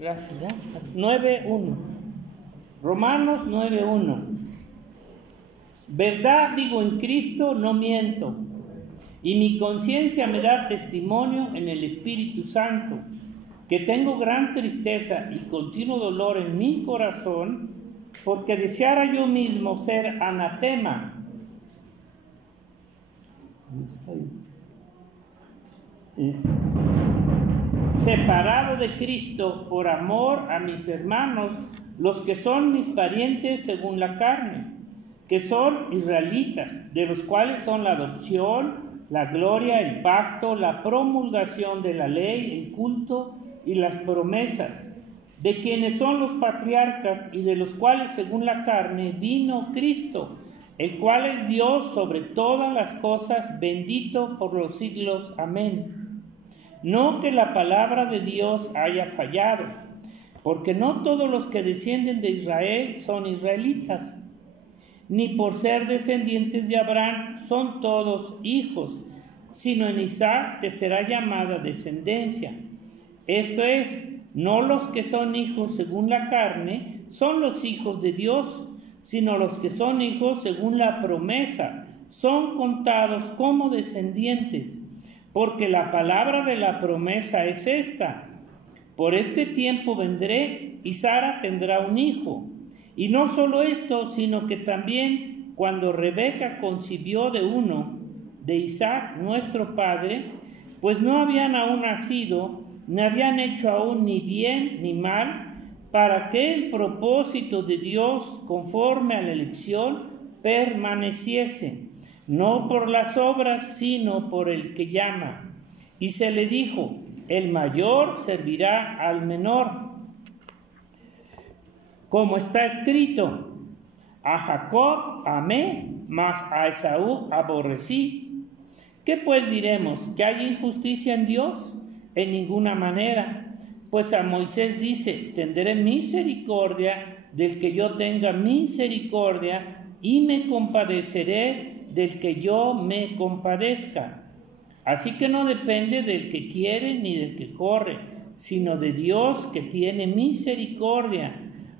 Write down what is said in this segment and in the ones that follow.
Gracias. 9:1. Romanos 9:1. Verdad digo en Cristo, no miento, y mi conciencia me da testimonio en el Espíritu Santo, que tengo gran tristeza y continuo dolor en mi corazón, porque deseara yo mismo ser anatema. Separado de Cristo por amor a mis hermanos, los que son mis parientes según la carne, que son israelitas, de los cuales son la adopción, la gloria, el pacto, la promulgación de la ley, el culto y las promesas, de quienes son los patriarcas y de los cuales según la carne vino Cristo, el cual es Dios sobre todas las cosas, bendito por los siglos. Amén. No que la palabra de Dios haya fallado, porque no todos los que descienden de Israel son israelitas, ni por ser descendientes de Abraham son todos hijos, sino en Isaac te será llamada descendencia. Esto es, no los que son hijos según la carne son los hijos de Dios, sino los que son hijos según la promesa son contados como descendientes, porque la palabra de la promesa es esta: por este tiempo vendré y Sara tendrá un hijo. Y no solo esto, sino que también cuando Rebeca concibió de uno, de Isaac nuestro padre, pues no habían aún nacido, ni habían hecho aún ni bien ni mal, para que el propósito de Dios conforme a la elección permaneciese, no por las obras, sino por el que llama. Y se le dijo: el mayor servirá al menor. Como está escrito: a Jacob amé, mas a Esaú aborrecí. ¿Qué pues diremos? ¿Que hay injusticia en Dios? En ninguna manera. Pues a Moisés dice: tendré misericordia del que yo tenga misericordia, y me compadeceré del que yo me compadezca. Así que no depende del que quiere ni del que corre, sino de Dios que tiene misericordia.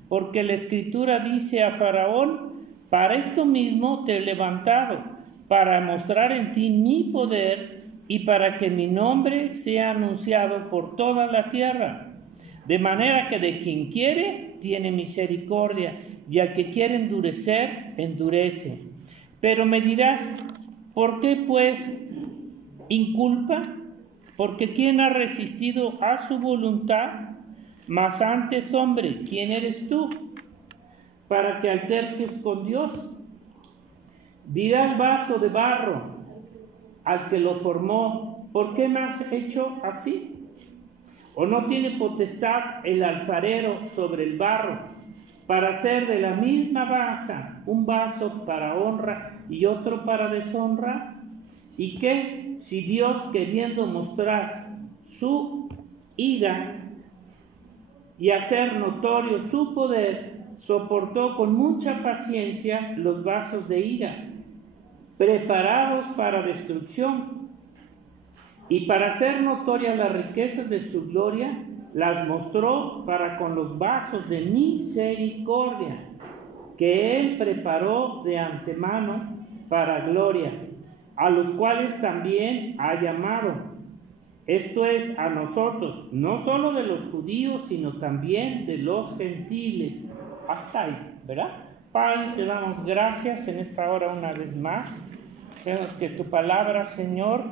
Porque la Escritura dice a Faraón: para esto mismo te he levantado, para mostrar en ti mi poder y para que mi nombre sea anunciado por toda la tierra. De manera que de quien quiere tiene misericordia, y al que quiere endurecer, endurece. Pero me dirás: ¿por qué pues inculpa? Porque ¿quién ha resistido a su voluntad? Mas antes, hombre, ¿quién eres tú para que alterques con Dios? Dirá el vaso de barro al que lo formó: ¿por qué me has hecho así? ¿O no tiene potestad el alfarero sobre el barro para hacer de la misma masa un vaso para honra y otro para deshonra? ¿Y qué si Dios, queriendo mostrar su ira y hacer notorio su poder, soportó con mucha paciencia los vasos de ira, preparados para destrucción? Y para hacer notorias las riquezas de su gloria, las mostró para con los vasos de misericordia, que Él preparó de antemano para gloria, a los cuales también ha llamado. Esto es, a nosotros, no solo de los judíos, sino también de los gentiles. Hasta ahí, ¿verdad? Padre, te damos gracias en esta hora una vez más. Sabemos que tu palabra, Señor,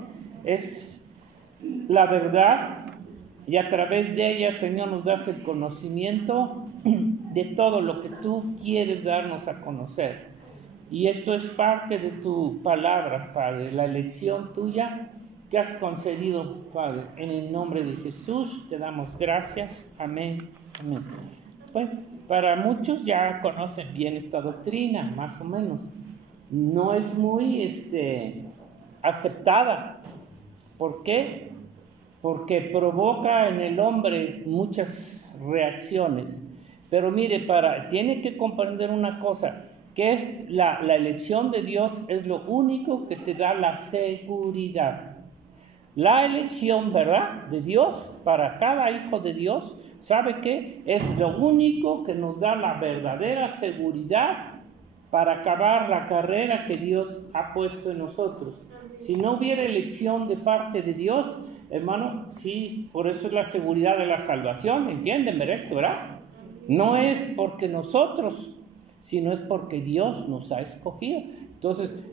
es la verdad, y a través de ella, Señor, nos das el conocimiento de todo lo que tú quieres darnos a conocer. Y esto es parte de tu palabra, Padre, la elección tuya que has concedido, Padre. En el nombre de Jesús te damos gracias. Amén. Amén. Bueno, para muchos ya conocen bien esta doctrina, más o menos. No es muy aceptada. ¿Por qué? Porque provoca en el hombre muchas reacciones. Pero mire, tiene que comprender una cosa, que es la elección de Dios es lo único que te da la seguridad. La elección, ¿verdad?, de Dios para cada hijo de Dios, ¿sabe qué? Es lo único que nos da la verdadera seguridad para acabar la carrera que Dios ha puesto en nosotros. Si no hubiera elección de parte de Dios, hermano, sí, por eso es la seguridad de la salvación, ¿entienden esto, verdad? No es porque nosotros, sino es porque Dios nos ha escogido. Entonces,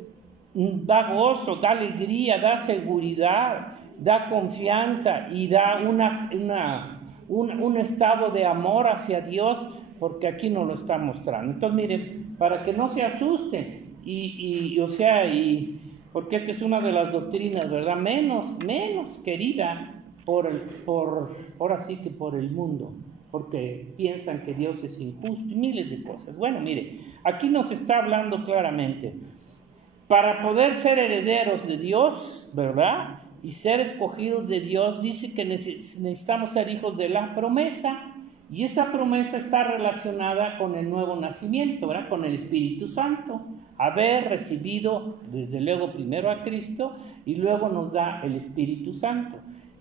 da gozo, da alegría, da seguridad, da confianza y da un estado de amor hacia Dios, porque aquí nos lo está mostrando. Entonces, miren, para que no se asusten, porque esta es una de las doctrinas, ¿verdad?, menos querida ahora sí que por el mundo, porque piensan que Dios es injusto y miles de cosas. Bueno, mire, aquí nos está hablando claramente, para poder ser herederos de Dios, ¿verdad?, y ser escogidos de Dios, dice que necesitamos ser hijos de la promesa, y esa promesa está relacionada con el nuevo nacimiento, ¿verdad?, con el Espíritu Santo, haber recibido desde luego primero a Cristo y luego nos da el Espíritu Santo.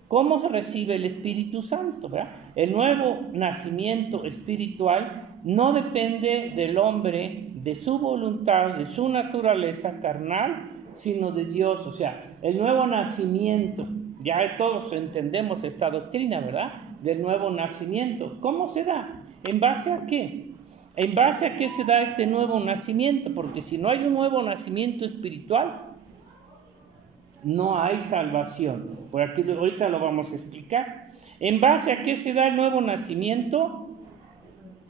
¿Cómo se recibe el Espíritu Santo, verdad? El nuevo nacimiento espiritual no depende del hombre, de su voluntad, de su naturaleza carnal, sino de Dios. O sea, el nuevo nacimiento, ya todos entendemos esta doctrina, ¿verdad?, del nuevo nacimiento. ¿Cómo se da? ¿En base a qué? ¿En base a qué se da este nuevo nacimiento? Porque si no hay un nuevo nacimiento espiritual, no hay salvación. Por aquí ahorita lo vamos a explicar. ¿En base a qué se da el nuevo nacimiento?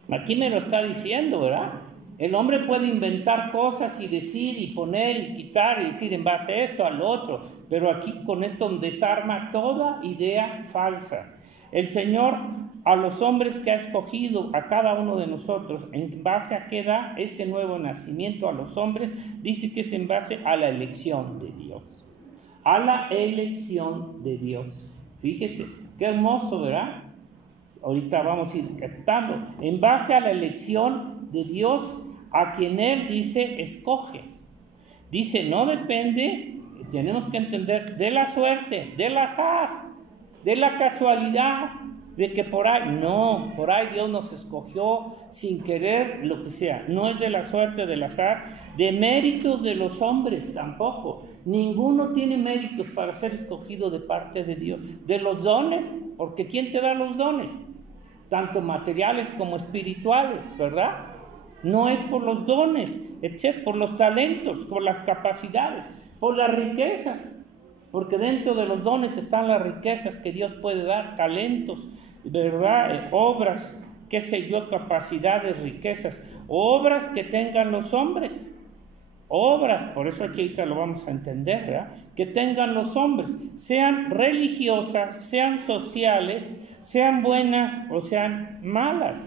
Aquí me lo está diciendo, ¿verdad? El hombre puede inventar cosas y decir y poner y quitar y decir en base a esto, al otro, pero aquí con esto desarma toda idea falsa. El Señor a los hombres que ha escogido, a cada uno de nosotros, en base a qué da ese nuevo nacimiento a los hombres, dice que es en base a la elección de Dios. A la elección de Dios. Fíjese, qué hermoso, ¿verdad? Ahorita vamos a ir captando. En base a la elección de Dios, a quien Él dice escoge. Dice, no depende, tenemos que entender, de la suerte, del azar, de la casualidad, de que por ahí Dios nos escogió sin querer, lo que sea. No es de la suerte, del azar, de méritos de los hombres tampoco. Ninguno tiene méritos para ser escogido de parte de Dios. De los dones, porque ¿quién te da los dones? Tanto materiales como espirituales, ¿verdad? No es por los dones, por los talentos, por las capacidades, por las riquezas, porque dentro de los dones están las riquezas que Dios puede dar, talentos, ¿verdad? Obras, qué sé yo, capacidades, riquezas, obras que tengan los hombres, obras, por eso aquí ahorita lo vamos a entender, ¿verdad?, que tengan los hombres, sean religiosas, sean sociales, sean buenas o sean malas.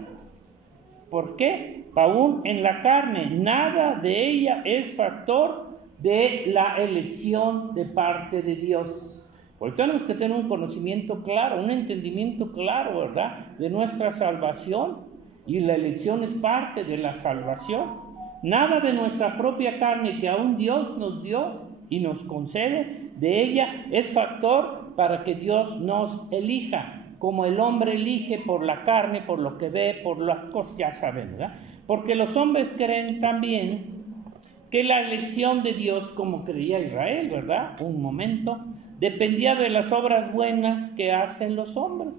¿Por qué? Aún en la carne, nada de ella es factor de la elección de parte de Dios. Porque tenemos que tener un conocimiento claro, un entendimiento claro, ¿verdad?, de nuestra salvación, y la elección es parte de la salvación. Nada de nuestra propia carne que aún Dios nos dio y nos concede, de ella es factor para que Dios nos elija, como el hombre elige por la carne, por lo que ve, por las cosas, ya saben, ¿verdad? Porque los hombres creen también que la elección de Dios, como creía Israel, ¿verdad?, un momento, dependía de las obras buenas que hacen los hombres.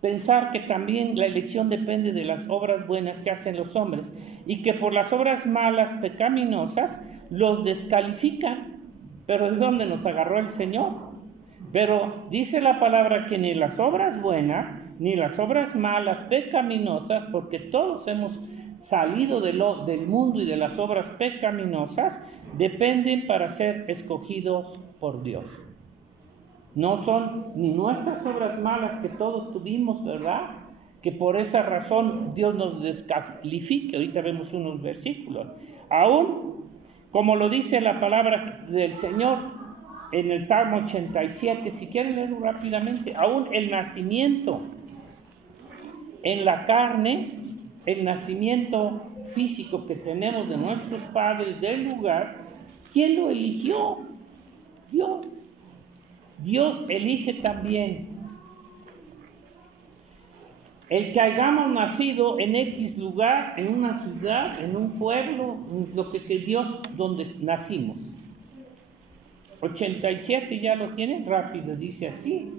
Pensar que también la elección depende de las obras buenas que hacen los hombres y que por las obras malas, pecaminosas, los descalifican. Pero ¿de dónde nos agarró el Señor? Pero dice la palabra que ni las obras buenas, ni las obras malas, pecaminosas, porque todos hemos salido del mundo y de las obras pecaminosas, dependen para ser escogidos por Dios. No son ni nuestras obras malas que todos tuvimos, ¿verdad?, que por esa razón Dios nos descalifique. Ahorita vemos unos versículos. Aún, como lo dice la palabra del Señor en el Salmo 87, si quieren leerlo rápidamente, aún el nacimiento en la carne, el nacimiento físico que tenemos de nuestros padres del lugar, ¿quién lo eligió? Dios. Dios elige también el que hayamos nacido en X lugar, en una ciudad, en un pueblo, lo que Dios, donde nacimos. 87 ya lo tienen rápido, dice así.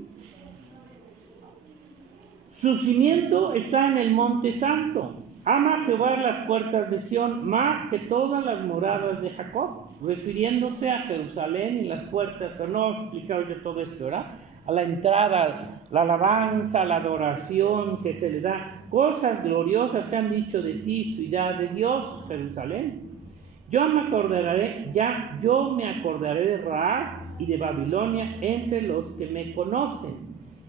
Su cimiento está en el monte santo. Ama Jehová las puertas de Sión más que todas las moradas de Jacob, refiriéndose a Jerusalén y las puertas, pero no he explicado yo todo esto, ¿verdad? A la entrada, la alabanza, la adoración que se le da. Cosas gloriosas se han dicho de ti, ciudad de Dios, Jerusalén. Yo me acordaré de Rahab y de Babilonia entre los que me conocen.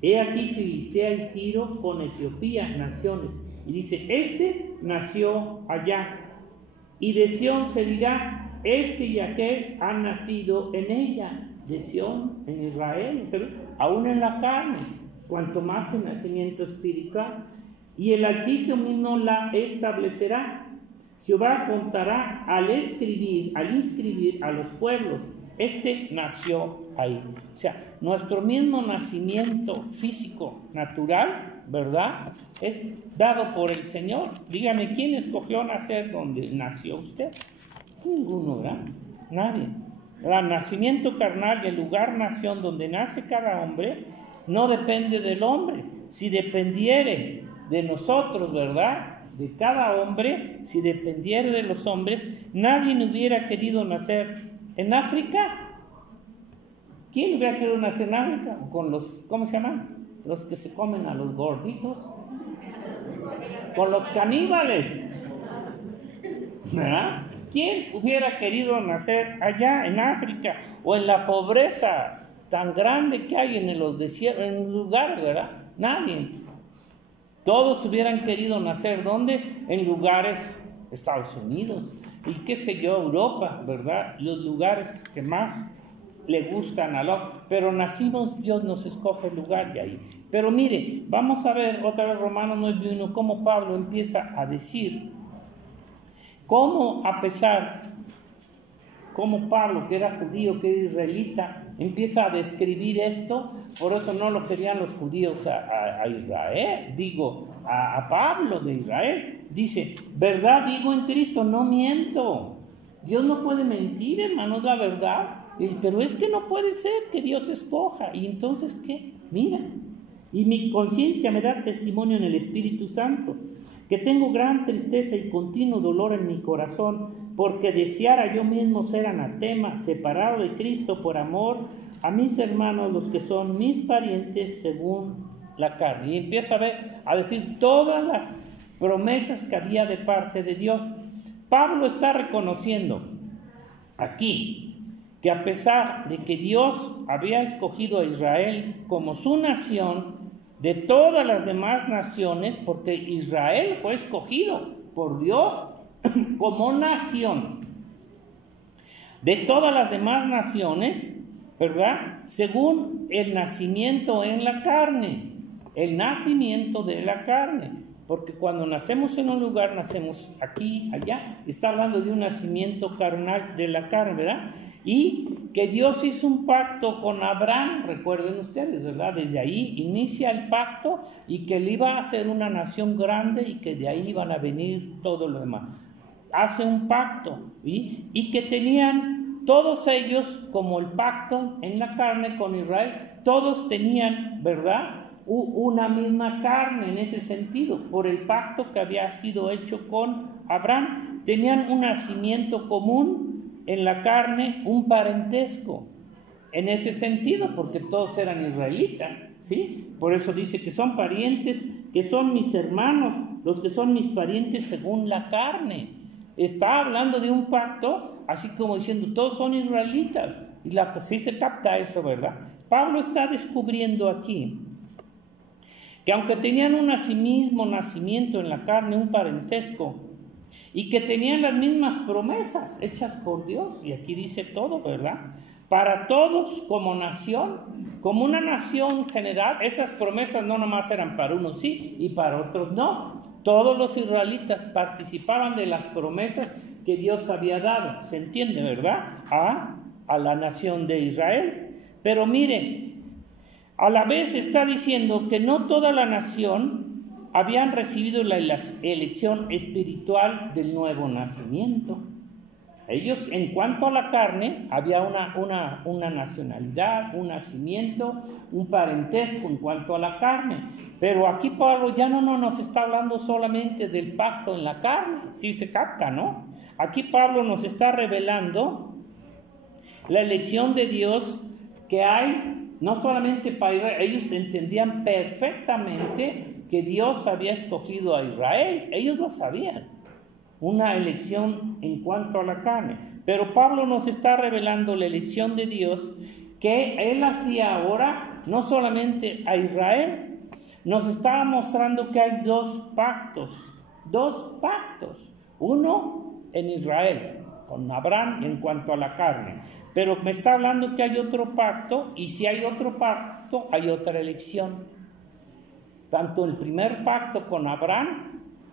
He aquí Filistea y Tiro con Etiopía, naciones. Y dice, este nació allá. Y de Sión se dirá, este y aquel han nacido en ella. De Sión, en Israel, aún en la carne, cuanto más en nacimiento espiritual. Y el Altísimo mismo la establecerá. Jehová contará al inscribir a los pueblos. Este nació ahí. O sea, nuestro mismo nacimiento físico, natural, ¿verdad? Es dado por el Señor. Dígame, ¿quién escogió nacer donde nació usted? Ninguno, ¿verdad? Nadie. El nacimiento carnal y el lugar nación donde nace cada hombre no depende del hombre. Si dependiere de nosotros, ¿verdad?, de cada hombre, si dependiera de los hombres, nadie hubiera querido nacer en África. ¿Quién hubiera querido nacer en África? Con los, ¿cómo se llaman? Los que se comen a los gorditos. Con los caníbales. ¿Verdad? ¿Quién hubiera querido nacer allá en África? O en la pobreza tan grande que hay en los desiertos, en los lugares, ¿verdad? Nadie. Todos hubieran querido nacer, ¿dónde? En lugares, Estados Unidos, y qué sé yo, Europa, ¿verdad? Los lugares que más le gustan al hombre. Pero nacimos, Dios nos escoge el lugar de ahí. Pero mire, vamos a ver otra vez Romanos 9:1, cómo Pablo empieza a decir, cómo a pesar, como Pablo, que era judío, que era israelita, empieza a describir esto. Por eso no lo querían los judíos a Israel, a Pablo de Israel. Dice, verdad digo en Cristo, no miento. Dios no puede mentir, hermanos, la verdad. Pero es que no puede ser que Dios escoja. ¿Y entonces qué? Mira, y mi conciencia me da testimonio en el Espíritu Santo, que tengo gran tristeza y continuo dolor en mi corazón, porque deseara yo mismo ser anatema, separado de Cristo por amor a mis hermanos, los que son mis parientes según la carne. Y empiezo a decir todas las promesas que había de parte de Dios. Pablo está reconociendo aquí que a pesar de que Dios había escogido a Israel como su nación, de todas las demás naciones, porque Israel fue escogido por Dios como nación, de todas las demás naciones, ¿verdad? Según el nacimiento en la carne, el nacimiento de la carne, porque cuando nacemos en un lugar, nacemos aquí, allá. Está hablando de un nacimiento carnal de la carne, ¿verdad? Y que Dios hizo un pacto con Abraham, recuerden ustedes, ¿verdad? Desde ahí inicia el pacto, y que él iba a ser una nación grande y que de ahí iban a venir todo lo demás. Hace un pacto, ¿sí? Y que tenían todos ellos, como el pacto en la carne con Israel, todos tenían, ¿verdad?, una misma carne en ese sentido, por el pacto que había sido hecho con Abraham. Tenían un nacimiento común en la carne, un parentesco en ese sentido, porque todos eran israelitas, ¿sí? Por eso dice que son parientes, que son mis hermanos, los que son mis parientes según la carne. Está hablando de un pacto, así como diciendo, todos son israelitas. Y sí se capta eso, ¿verdad? Pablo está descubriendo aquí que aunque tenían un mismo nacimiento en la carne, un parentesco, y que tenían las mismas promesas hechas por Dios, y aquí dice todo, ¿verdad? Para todos como nación, como una nación general, esas promesas no nomás eran para unos sí y para otros no. Todos los israelitas participaban de las promesas que Dios había dado, ¿se entiende, verdad? A la nación de Israel. Pero mire, A la vez está diciendo que no toda la nación habían recibido la elección espiritual del nuevo nacimiento. Ellos, en cuanto a la carne, había una nacionalidad, un nacimiento, un parentesco en cuanto a la carne. Pero aquí Pablo ya no nos está hablando solamente del pacto en la carne, sí se capta, ¿no? Aquí Pablo nos está revelando la elección de Dios que hay, no solamente para Israel. Ellos entendían perfectamente que Dios había escogido a Israel, ellos lo sabían. Una elección en cuanto a la carne. Pero Pablo nos está revelando la elección de Dios que Él hacía ahora, no solamente a Israel, nos está mostrando que hay dos pactos. Uno en Israel, con Abraham en cuanto a la carne. Pero me está hablando que hay otro pacto, y si hay otro pacto, hay otra elección. Tanto el primer pacto con Abraham,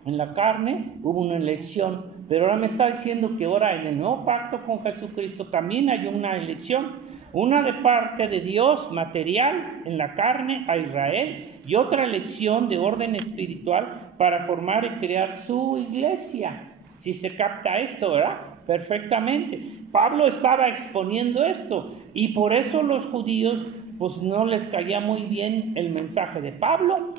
en la carne, hubo una elección, pero ahora me está diciendo que ahora en el nuevo pacto con Jesucristo también hay una elección, una de parte de Dios material en la carne a Israel, y otra elección de orden espiritual para formar y crear su iglesia. Si se capta esto, ¿verdad? Perfectamente. Pablo estaba exponiendo esto, y por eso los judíos pues no les caía muy bien el mensaje de Pablo.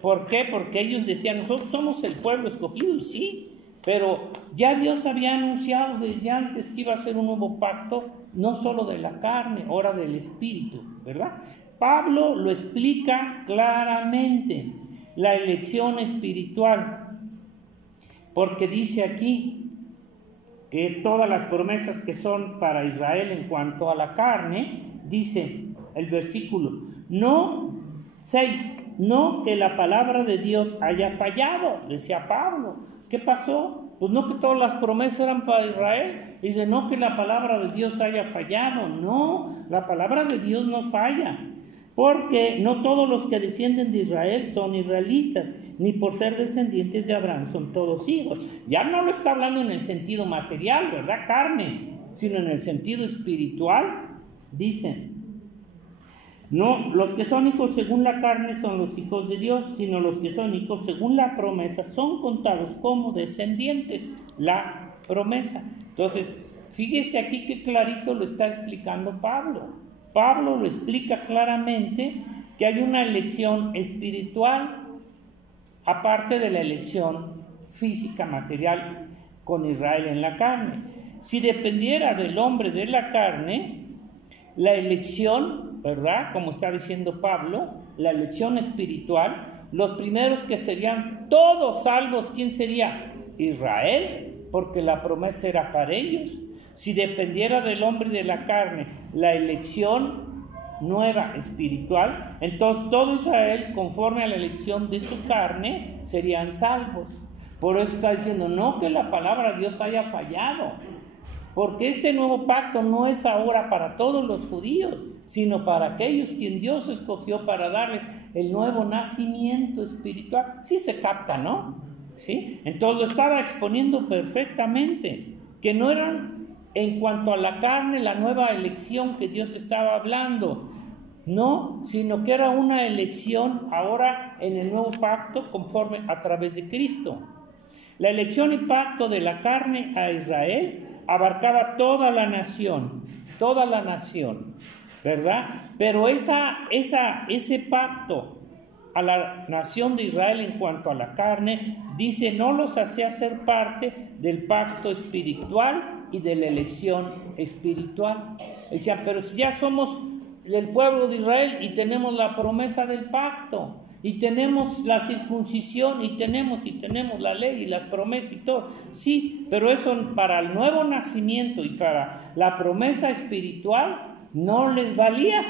¿Por qué? Porque ellos decían, nosotros somos el pueblo escogido, sí, pero ya Dios había anunciado desde antes que iba a ser un nuevo pacto, no solo de la carne, ahora del espíritu, ¿verdad? Pablo lo explica claramente, la elección espiritual, porque dice aquí que todas las promesas que son para Israel en cuanto a la carne, dice el versículo, 6, no que la palabra de Dios haya fallado, decía Pablo. ¿Qué pasó? Pues no que todas las promesas eran para Israel. Dice, no que la palabra de Dios haya fallado. No, la palabra de Dios no falla. Porque no todos los que descienden de Israel son israelitas, ni por ser descendientes de Abraham son todos hijos. Ya no lo está hablando en el sentido material, ¿verdad? Carne, sino en el sentido espiritual. Dicen, no, los que son hijos según la carne son los hijos de Dios, sino los que son hijos según la promesa son contados como descendientes, la promesa. Entonces, fíjese aquí que clarito lo está explicando Pablo. Pablo lo explica claramente que hay una elección espiritual aparte de la elección física, material con Israel en la carne. Si dependiera del hombre de la carne, la elección, ¿verdad? Como está diciendo Pablo, la elección espiritual, los primeros que serían todos salvos, ¿quién sería? Israel, porque la promesa era para ellos. Si dependiera del hombre y de la carne, la elección nueva espiritual, entonces todo Israel, conforme a la elección de su carne, serían salvos. Por eso está diciendo, no que la palabra de Dios haya fallado, porque este nuevo pacto no es ahora para todos los judíos, sino para aquellos quien Dios escogió para darles el nuevo nacimiento espiritual. Sí se capta, ¿no? ¿Sí? Entonces lo estaba exponiendo perfectamente, que no eran en cuanto a la carne la nueva elección que Dios estaba hablando, no, sino que era una elección ahora en el nuevo pacto conforme a través de Cristo. La elección y pacto de la carne a Israel abarcaba toda la nación, ¿verdad? Pero ese pacto a la nación de Israel en cuanto a la carne, dice, no los hacía ser parte del pacto espiritual y de la elección espiritual. Decían, pero si ya somos del pueblo de Israel y tenemos la promesa del pacto, y tenemos la circuncisión, y tenemos la ley y las promesas y todo. Sí, pero eso para el nuevo nacimiento y para la promesa espiritual no les valía.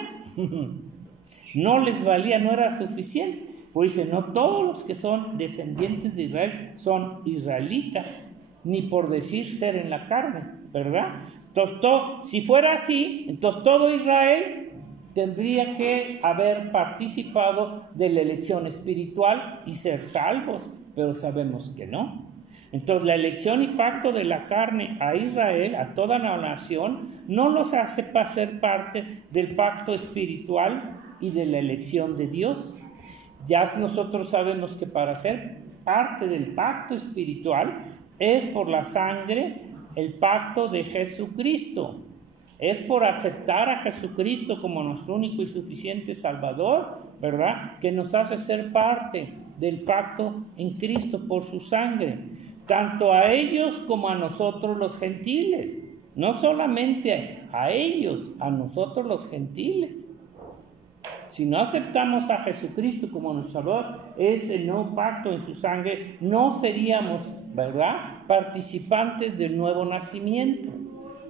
No les valía, no era suficiente. Pues dice, no todos los que son descendientes de Israel son israelitas, ni por decir ser en la carne, ¿verdad? Entonces, si fuera así, entonces todo Israel tendría que haber participado de la elección espiritual y ser salvos, pero sabemos que no. Entonces la elección y pacto de la carne a Israel, a toda la nación, no los hace ser parte del pacto espiritual y de la elección de Dios. Ya nosotros sabemos que para ser parte del pacto espiritual es por la sangre, el pacto de Jesucristo. Es por aceptar a Jesucristo como nuestro único y suficiente Salvador, ¿verdad?, que nos hace ser parte del pacto en Cristo por su sangre, tanto a ellos como a nosotros los gentiles. No solamente a ellos, a nosotros los gentiles. Si no aceptamos a Jesucristo como nuestro Salvador, ese nuevo pacto en su sangre, no seríamos, ¿verdad?, participantes del nuevo nacimiento.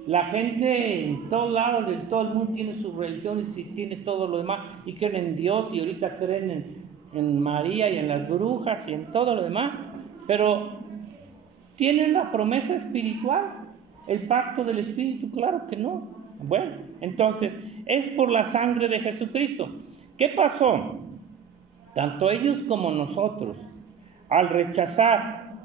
La gente en todos lados, de todo el mundo, tiene sus religiones y tiene todo lo demás, y creen en Dios, y ahorita creen en María y en las brujas y en todo lo demás, pero ¿tienen la promesa espiritual? ¿El pacto del Espíritu? Claro que no. Bueno, entonces, es por la sangre de Jesucristo. ¿Qué pasó? Tanto ellos como nosotros, al rechazar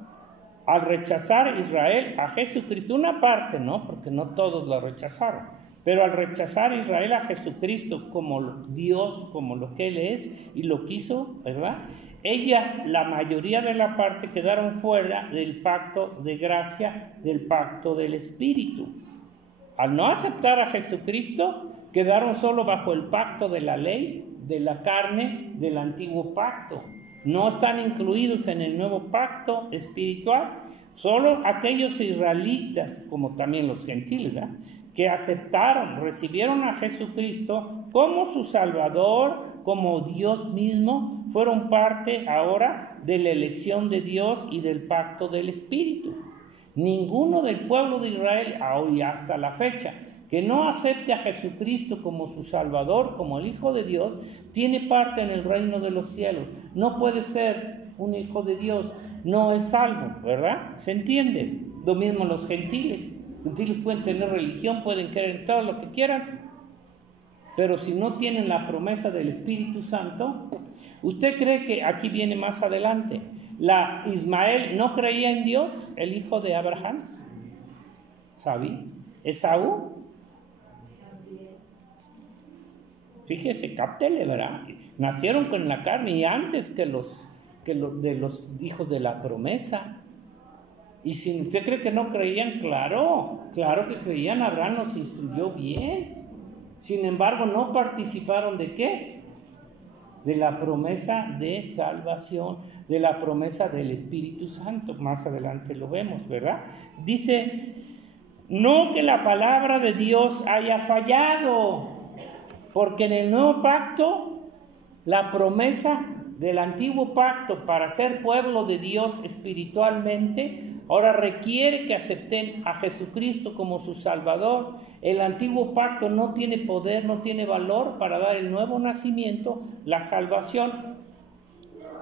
Israel a Jesucristo, una parte, ¿no?, porque no todos lo rechazaron, pero al rechazar Israel a Jesucristo como Dios, como lo que Él es y lo quiso, ¿verdad?, la mayoría de la parte quedaron fuera del pacto de gracia, del pacto del Espíritu. Al no aceptar a Jesucristo, quedaron solo bajo el pacto de la ley, de la carne, del antiguo pacto. No están incluidos en el nuevo pacto espiritual. Solo aquellos israelitas, como también los gentiles, ¿verdad?, que aceptaron, recibieron a Jesucristo como su Salvador, como Dios mismo, fueron parte ahora de la elección de Dios y del pacto del Espíritu. Ninguno del pueblo de Israel, hoy hasta la fecha, que no acepte a Jesucristo como su Salvador, como el Hijo de Dios, tiene parte en el reino de los cielos. No puede ser un hijo de Dios, no es salvo, ¿verdad? ¿Se entiende? Lo mismo los gentiles. Los gentiles pueden tener religión, pueden creer en todo lo que quieran, pero si no tienen la promesa del Espíritu Santo, ¿usted cree que aquí viene más adelante? Ismael no creía en Dios, el hijo de Abraham, ¿sabí? Esaú. Fíjese, cáptele, ¿verdad? Nacieron con la carne y antes que los de los hijos de la promesa. Y si usted cree que no creían, claro que creían. Abraham los instruyó bien. Sin embargo, no participaron ¿de qué? De la promesa de salvación, de la promesa del Espíritu Santo. Más adelante lo vemos, ¿verdad? Dice, no que la palabra de Dios haya fallado, porque en el nuevo pacto, la promesa del antiguo pacto para ser pueblo de Dios espiritualmente, ahora requiere que acepten a Jesucristo como su Salvador. El antiguo pacto no tiene poder, no tiene valor para dar el nuevo nacimiento, la salvación.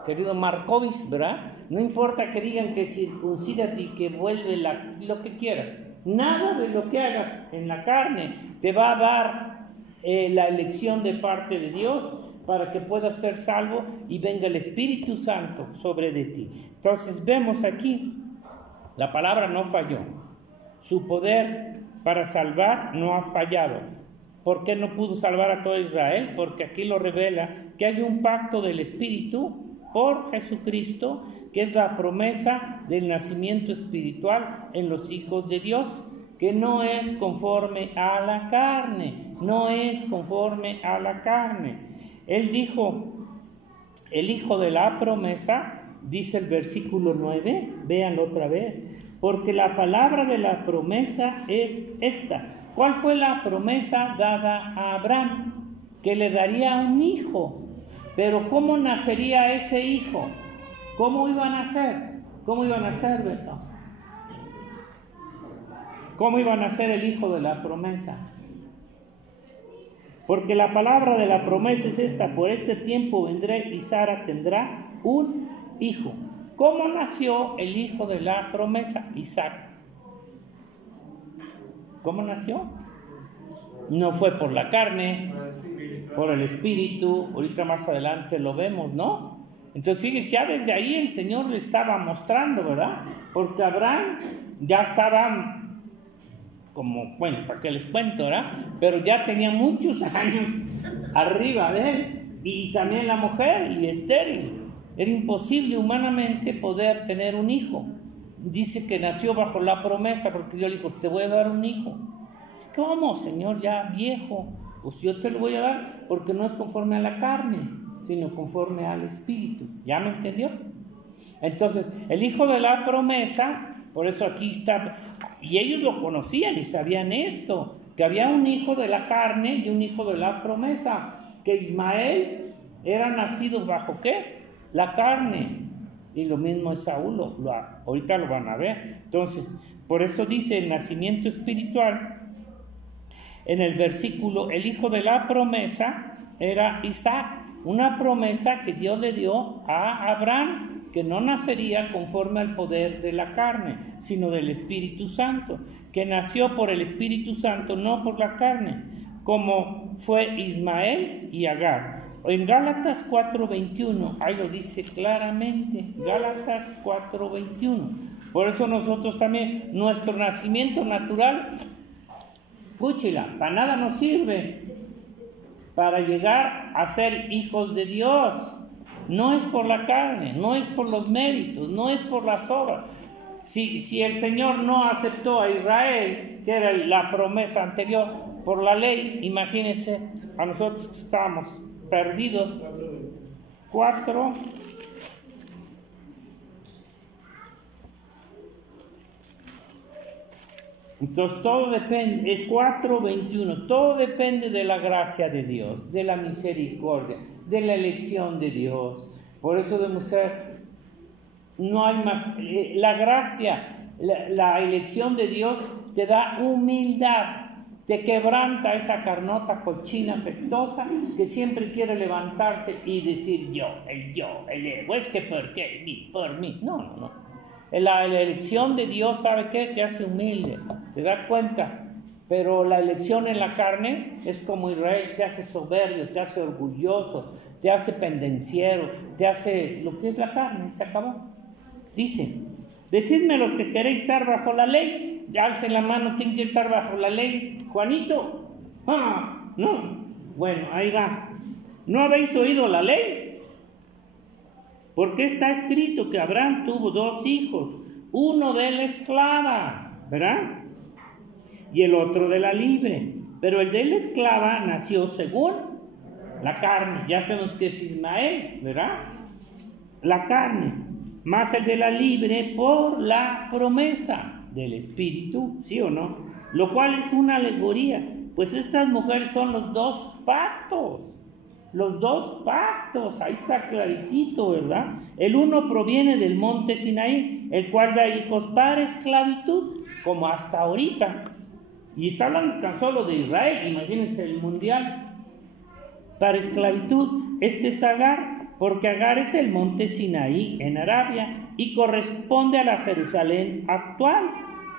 Querido Markovis, ¿verdad? No importa que digan que circuncídate y que vuelve lo que quieras. Nada de lo que hagas en la carne te va a dar la elección de parte de Dios para que puedas ser salvo y venga el Espíritu Santo sobre de ti. Entonces vemos aquí, la palabra no falló. Su poder para salvar no ha fallado. ¿Por qué no pudo salvar a todo Israel? Porque aquí lo revela que hay un pacto del Espíritu por Jesucristo, que es la promesa del nacimiento espiritual en los hijos de Dios, que no es conforme a la carne, no es conforme a la carne. Él dijo, el hijo de la promesa, dice el versículo 9, véanlo otra vez, porque la palabra de la promesa es esta. ¿Cuál fue la promesa dada a Abraham? Que le daría un hijo. Pero ¿cómo nacería ese hijo? ¿Cómo iba a nacer? ¿Cómo iba a nacer, Beto? ¿Cómo iba a nacer el hijo de la promesa? Porque la palabra de la promesa es esta: por este tiempo vendré y Sara tendrá un hijo. ¿Cómo nació el hijo de la promesa? Isaac. ¿Cómo nació? No fue por la carne, por el Espíritu. Ahorita más adelante lo vemos, ¿no? Entonces fíjense, ya desde ahí el Señor le estaba mostrando, ¿verdad? Porque Abraham ya estaba como, bueno, para que les cuento, ¿verdad? Pero ya tenía muchos años arriba de él, y también la mujer, y estéril. Era imposible humanamente poder tener un hijo. Dice que nació bajo la promesa, porque Dios le dijo, te voy a dar un hijo. ¿Cómo, Señor, ya viejo? Pues yo te lo voy a dar, porque no es conforme a la carne, sino conforme al Espíritu. ¿Ya me entendió? Entonces, el hijo de la promesa, por eso aquí está, y ellos lo conocían y sabían esto, que había un hijo de la carne y un hijo de la promesa, que Ismael era nacido bajo ¿qué? La carne, y lo mismo es Saúl, ahorita lo van a ver. Entonces, por eso dice el nacimiento espiritual, en el versículo, el hijo de la promesa era Isaac, una promesa que Dios le dio a Abraham, que no nacería conforme al poder de la carne, sino del Espíritu Santo, que nació por el Espíritu Santo, no por la carne, como fue Ismael y Agar. En Gálatas 4:21, ahí lo dice claramente, Gálatas 4:21. Por eso nosotros también, nuestro nacimiento natural, fúchila, para nada nos sirve para llegar a ser hijos de Dios. No es por la carne, no es por los méritos, no es por las obras. Si el Señor no aceptó a Israel, que era la promesa anterior, por la ley, imagínense a nosotros que estábamos perdidos. 4. Entonces todo depende, el 4:21, todo depende de la gracia de Dios, de la misericordia, de la elección de Dios. Por eso debemos ser, no hay más, la gracia, la elección de Dios te da humildad, te quebranta esa carnota cochina pestosa que siempre quiere levantarse y decir el ego, es que por qué, por mí, no. La elección de Dios, ¿sabe qué? Te hace humilde, te das cuenta. Pero la elección en la carne es como Israel, te hace soberbio, te hace orgulloso, te hace pendenciero, te hace lo que es la carne, se acabó. Dice, decidme los que queréis estar bajo la ley, alcen la mano, tienen que estar bajo la ley. Juanito, no, bueno, ahí va. ¿No habéis oído la ley? Porque está escrito que Abraham tuvo 2 hijos, uno de la esclava, ¿verdad? Y el otro de la libre. Pero el de la esclava nació según la carne. Ya sabemos que es Ismael, ¿verdad? La carne. Más el de la libre por la promesa del Espíritu, ¿sí o no? Lo cual es una alegoría. Pues estas mujeres son los 2 pactos. Los 2 pactos, ahí está claritito, ¿verdad? El uno proviene del monte Sinaí, el cual da hijos para esclavitud, como hasta ahorita. Y está hablando tan solo de Israel, imagínense el mundial. Para esclavitud, este es Agar, porque Agar es el monte Sinaí en Arabia y corresponde a la Jerusalén actual,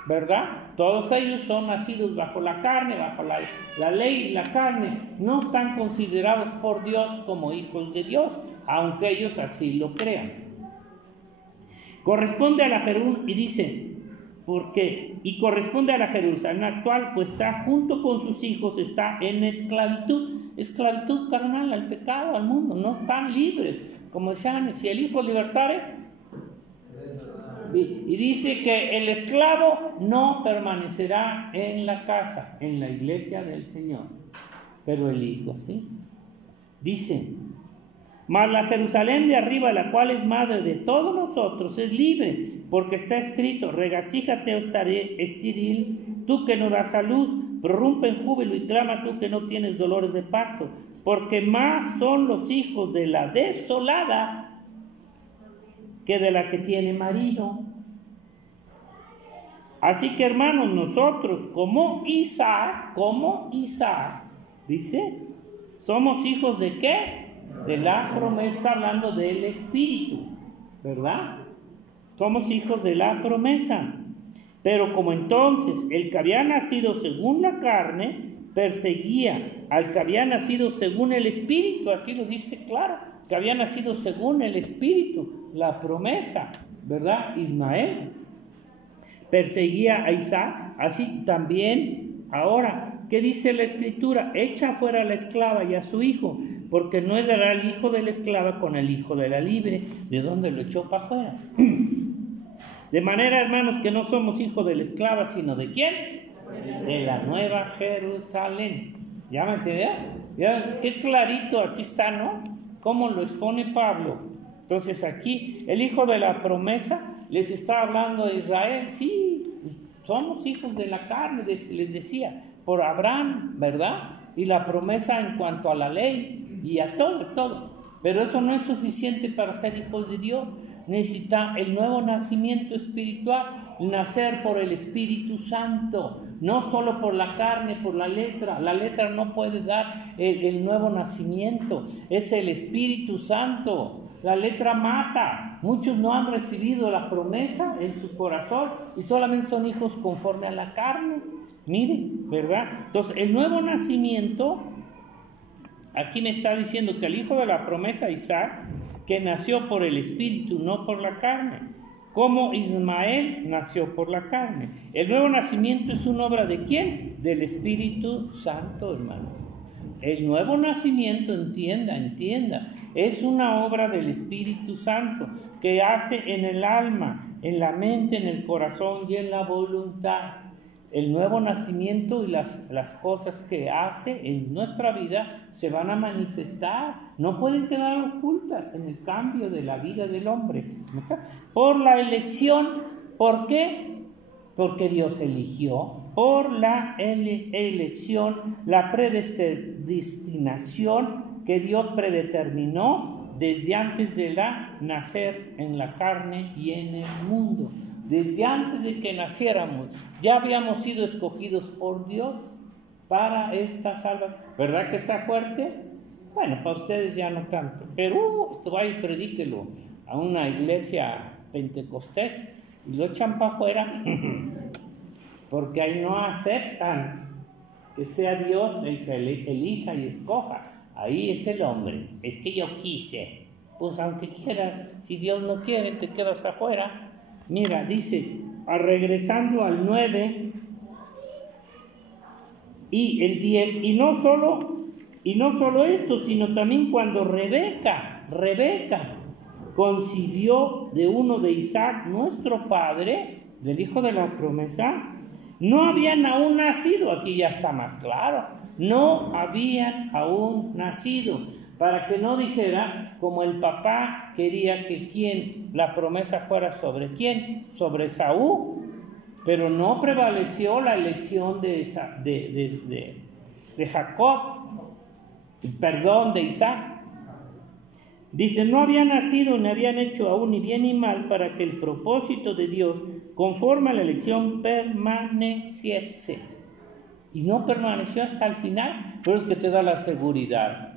¿verdad? Todos ellos son nacidos bajo la carne, bajo la ley y la carne. No están considerados por Dios como hijos de Dios, aunque ellos así lo crean. Corresponde a la Jerusalén, y dice, ¿por qué? Y corresponde a la Jerusalén actual, pues está junto con sus hijos, está en esclavitud carnal al pecado, al mundo. No están libres, como decían, si el hijo libertare. Y dice que el esclavo no permanecerá en la casa, en la iglesia del Señor, pero el hijo sí. Dice, mas la Jerusalén de arriba, la cual es madre de todos nosotros, es libre, porque está escrito, regocíjate, oh estéril, tú que no das a luz, prorrumpe en júbilo y clama tú que no tienes dolores de parto, porque más son los hijos de la desolada que de la que tiene marido. Así que, hermanos, nosotros como Isaac, dice, somos hijos de ¿qué? De la promesa, hablando del Espíritu, ¿verdad? Somos hijos de la promesa. Pero como entonces el que había nacido según la carne perseguía al que había nacido según el Espíritu, aquí lo dice claro, que había nacido según el Espíritu, la promesa, ¿verdad? Ismael perseguía a Isaac, así también ahora ¿qué dice la Escritura? Echa fuera a la esclava y a su hijo, porque no dará el hijo de la esclava con el hijo de la libre. ¿De dónde lo echó para afuera? De manera, hermanos, que no somos hijos de la esclava, sino ¿de quién? De la nueva Jerusalén. ¿Ya me entendieron? ¿Ya? Qué clarito aquí está, ¿no? ¿Cómo lo expone Pablo? Entonces aquí, el hijo de la promesa les está hablando de Israel. Sí, somos hijos de la carne, les decía, por Abraham, ¿verdad? Y la promesa en cuanto a la ley y a todo. Pero eso no es suficiente para ser hijos de Dios. Necesita el nuevo nacimiento espiritual, nacer por el Espíritu Santo, no solo por la carne, por la letra. La letra no puede dar el nuevo nacimiento, es el Espíritu Santo. La letra mata. Muchos no han recibido la promesa en su corazón y solamente son hijos conforme a la carne. Miren, ¿verdad? Entonces, el nuevo nacimiento, aquí me está diciendo que el hijo de la promesa, Isaac, que nació por el Espíritu, no por la carne, como Ismael nació por la carne. El nuevo nacimiento es una obra ¿de quién? Del Espíritu Santo, hermano. El nuevo nacimiento, entienda, es una obra del Espíritu Santo que hace en el alma, en la mente, en el corazón y en la voluntad. El nuevo nacimiento y las cosas que hace en nuestra vida se van a manifestar, no pueden quedar ocultas en el cambio de la vida del hombre. Por la elección, ¿por qué? Porque Dios eligió. Por la elección, la predestinación que Dios predeterminó desde antes de nacer en la carne y en el mundo. Desde antes de que naciéramos, ya habíamos sido escogidos por Dios para esta salvación. ¿Verdad que está fuerte? Bueno, para ustedes ya no tanto. Pero esto vaya y predíquelo a una iglesia pentecostés y lo echan para afuera. Porque ahí no aceptan que sea Dios el que elija y escoja. Ahí es el hombre. Es que yo quise. Pues aunque quieras, si Dios no quiere, te quedas afuera. Mira, dice, regresando al 9 y el 10, y no solo esto, sino también cuando Rebeca concibió de uno de Isaac, nuestro padre, del hijo de la promesa, no habían aún nacido, aquí ya está más claro, no habían aún nacido, para que no dijera, como el papá quería que la promesa fuera sobre quién, sobre Esaú, pero no prevaleció la elección de Isaac. Dice, no había nacido ni habían hecho aún ni bien ni mal para que el propósito de Dios, conforme a la elección, permaneciese. Y no permaneció hasta el final, pero es que te da la seguridad.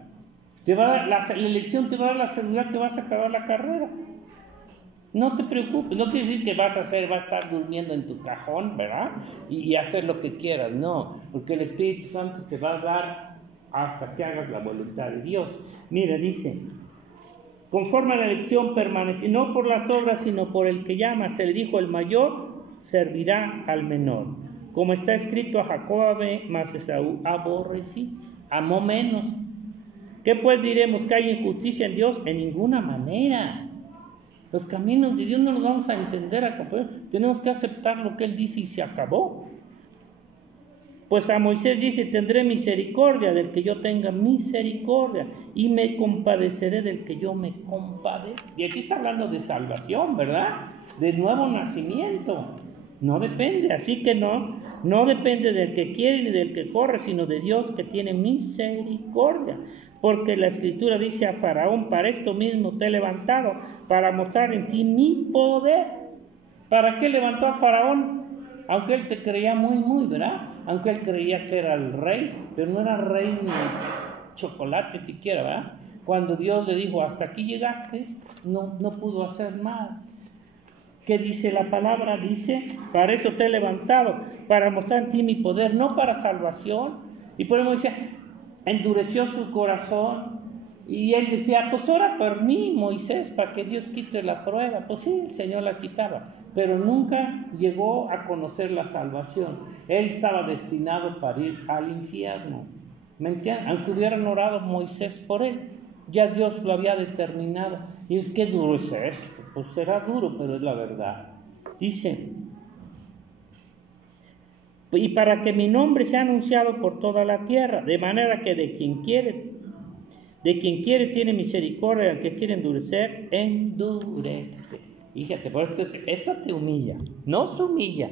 La elección te va a dar la seguridad que vas a acabar la carrera. No te preocupes, no quiere decir que vas a estar durmiendo en tu cajón, ¿verdad? Y hacer lo que quieras, no, porque el Espíritu Santo te va a dar hasta que hagas la voluntad de Dios. Mira, dice, conforme a la elección permanece, no por las obras, sino por el que llama. Se le dijo, el mayor servirá al menor. Como está escrito, a Jacob amé, mas Esaú aborrecí, amó menos. ¿Qué pues diremos? ¿Que hay injusticia en Dios? En ninguna manera. Los caminos de Dios no los vamos a entender a comprender. Tenemos que aceptar lo que Él dice y se acabó. Pues a Moisés dice, tendré misericordia del que yo tenga misericordia y me compadeceré del que yo me compadezca. Y aquí está hablando de salvación, ¿verdad? De nuevo nacimiento. No depende, así que no depende del que quiere ni del que corre, sino de Dios que tiene misericordia. Porque la Escritura dice a Faraón, para esto mismo te he levantado, para mostrar en ti mi poder. ¿Para qué levantó a Faraón? Aunque él se creía muy, ¿verdad? Aunque él creía que era el rey, pero no era rey ni chocolate siquiera, ¿verdad? Cuando Dios le dijo, hasta aquí llegaste, no pudo hacer nada. ¿Qué dice la palabra? Dice, para eso te he levantado, para mostrar en ti mi poder, no para salvación. Y por eso decía, endureció su corazón Y él decía, pues ora por mí, Moisés, para que Dios quite la prueba. Pues sí, el Señor la quitaba, pero nunca llegó a conocer la salvación. Él estaba destinado para ir al infierno. ¿Me entienden? Aunque hubieran orado Moisés por él, ya Dios lo había determinado. Y es que duro es esto. Pues será duro, pero es la verdad. Dice, y para que mi nombre sea anunciado por toda la tierra, de manera que de quien quiere tiene misericordia, al que quiere endurecer, endurece. Fíjate, por esto te humilla, nos humilla.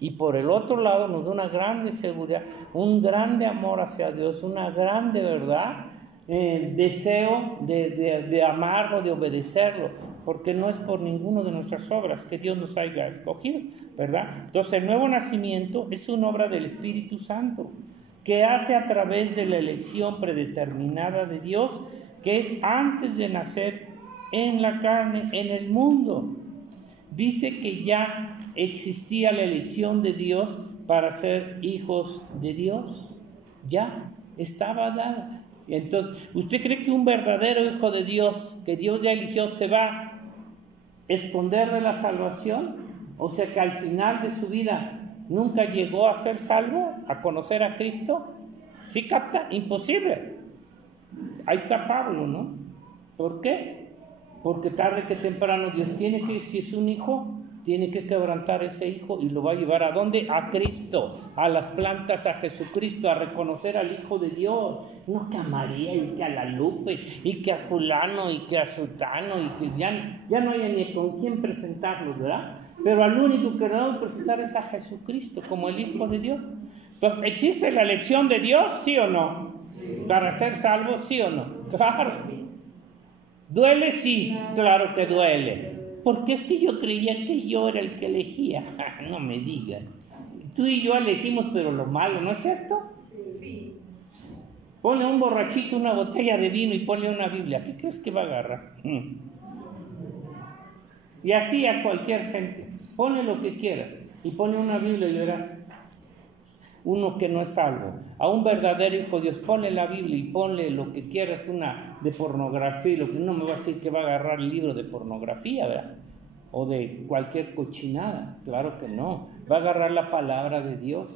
Y por el otro lado nos da una grande seguridad, un grande amor hacia Dios, una grande verdad, deseo de amarlo, de obedecerlo, porque no es por ninguno de nuestras obras que Dios nos haya escogido, ¿verdad? Entonces el nuevo nacimiento es una obra del Espíritu Santo, que hace a través de la elección predeterminada de Dios, que es antes de nacer en la carne, en el mundo. Dice que ya existía la elección de Dios para ser hijos de Dios. Ya estaba dada. Entonces, ¿usted cree que un verdadero hijo de Dios, que Dios ya eligió, se va a esconder de la salvación? O sea, que al final de su vida nunca llegó a ser salvo, a conocer a Cristo. ¿Sí capta? Imposible. Ahí está Pablo, ¿no? ¿Por qué? Porque tarde que temprano Dios tiene que, si es un hijo, tiene que quebrantar ese hijo y lo va a llevar ¿a dónde? A Cristo, a las plantas, a Jesucristo, a reconocer al Hijo de Dios. No que a María y que a la Lupe y que a fulano y que a sutano y que ya no hay ni con quién presentarlos, ¿verdad? Pero al único que debemos presentar es a Jesucristo como el Hijo de Dios. Entonces, ¿existe la elección de Dios? ¿Sí o no? Sí. ¿Para ser salvo? ¿Sí o no? Claro. ¿Duele? Sí, claro que duele. Porque es que yo creía que yo era el que elegía. No me digas. Tú y yo elegimos, pero lo malo, ¿no es cierto? Sí. Ponle a un borrachito una botella de vino y ponle una Biblia. ¿Qué crees que va a agarrar? Y así a cualquier gente. Ponle lo que quieras y ponle una Biblia y verás. Uno que no es salvo. A un verdadero hijo de Dios, ponle la Biblia y ponle lo que quieras, una de pornografía. Lo que no me va a decir que va a agarrar el libro de pornografía, ¿verdad? O de cualquier cochinada. Claro que no. Va a agarrar la palabra de Dios.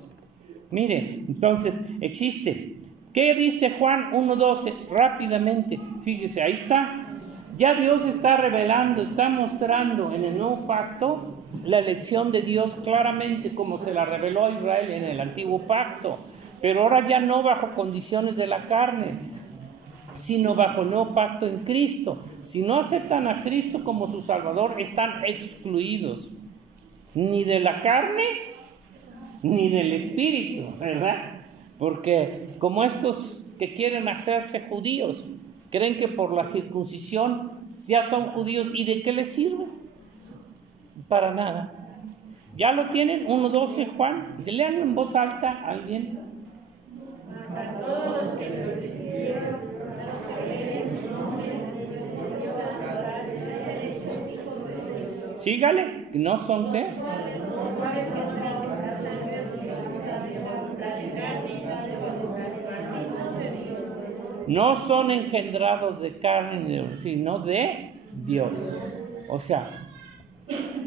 Mire, entonces, existe. ¿Qué dice Juan 1:12? Rápidamente, fíjese, ahí está. Ya Dios está revelando, está mostrando en el nuevo pacto la elección de Dios claramente como se la reveló a Israel en el antiguo pacto, pero ahora ya no bajo condiciones de la carne, sino bajo el nuevo pacto en Cristo. Si no aceptan a Cristo como su Salvador, están excluidos, ni de la carne, ni del Espíritu, ¿verdad? Porque como estos que quieren hacerse judíos, creen que por la circuncisión ya son judíos. ¿Y de qué les sirve? Para nada. ¿Ya lo tienen? 1:12, Juan. Leanlo en voz alta, ¿alguien? A todos los que lo recibieron, sígale. ¿No son qué? No son engendrados de carne, sino de Dios. O sea,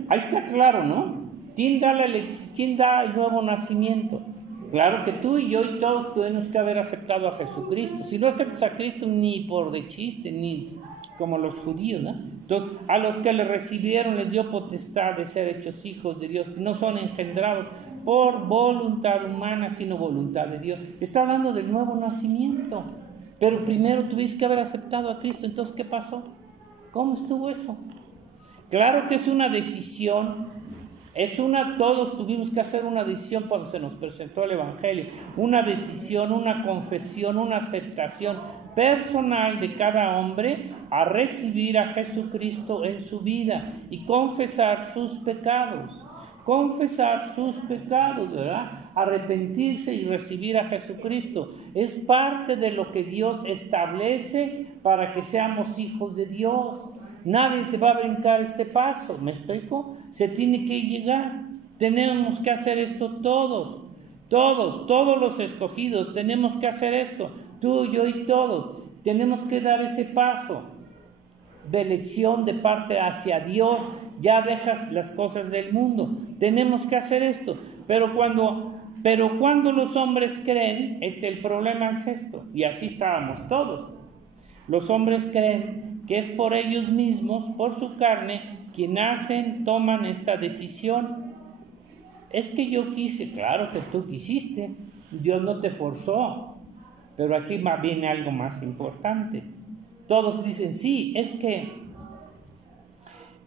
ahí está claro, ¿no? ¿Quién da el nuevo nacimiento? Claro que tú y yo y todos tenemos que haber aceptado a Jesucristo. Si no aceptas a Cristo ni por de chiste, ni como los judíos, ¿no? Entonces, a los que le recibieron les dio potestad de ser hechos hijos de Dios, que no son engendrados por voluntad humana, sino voluntad de Dios. Está hablando del nuevo nacimiento. Pero primero tuviste que haber aceptado a Cristo. Entonces, ¿qué pasó? ¿Cómo estuvo eso? Claro que es una decisión. Todos tuvimos que hacer una decisión cuando se nos presentó el Evangelio. Una decisión, una confesión, una aceptación personal de cada hombre a recibir a Jesucristo en su vida y confesar sus pecados. Confesar sus pecados, ¿verdad? Arrepentirse y recibir a Jesucristo. Es parte de lo que Dios establece para que seamos hijos de Dios. Nadie se va a brincar este paso, ¿me explico? Se tiene que llegar. Tenemos que hacer esto todos los escogidos, tenemos que hacer esto, tú, yo y todos. tenemos que dar ese paso de elección de parte hacia Dios. Ya dejas las cosas del mundo, tenemos que hacer esto. Pero cuando los hombres creen, el problema es esto, y así estábamos todos. Los hombres creen que es por ellos mismos, por su carne, quien toman esta decisión. Es que yo quise, claro que tú quisiste, Dios no te forzó, pero aquí viene algo más importante. Todos dicen, sí, es que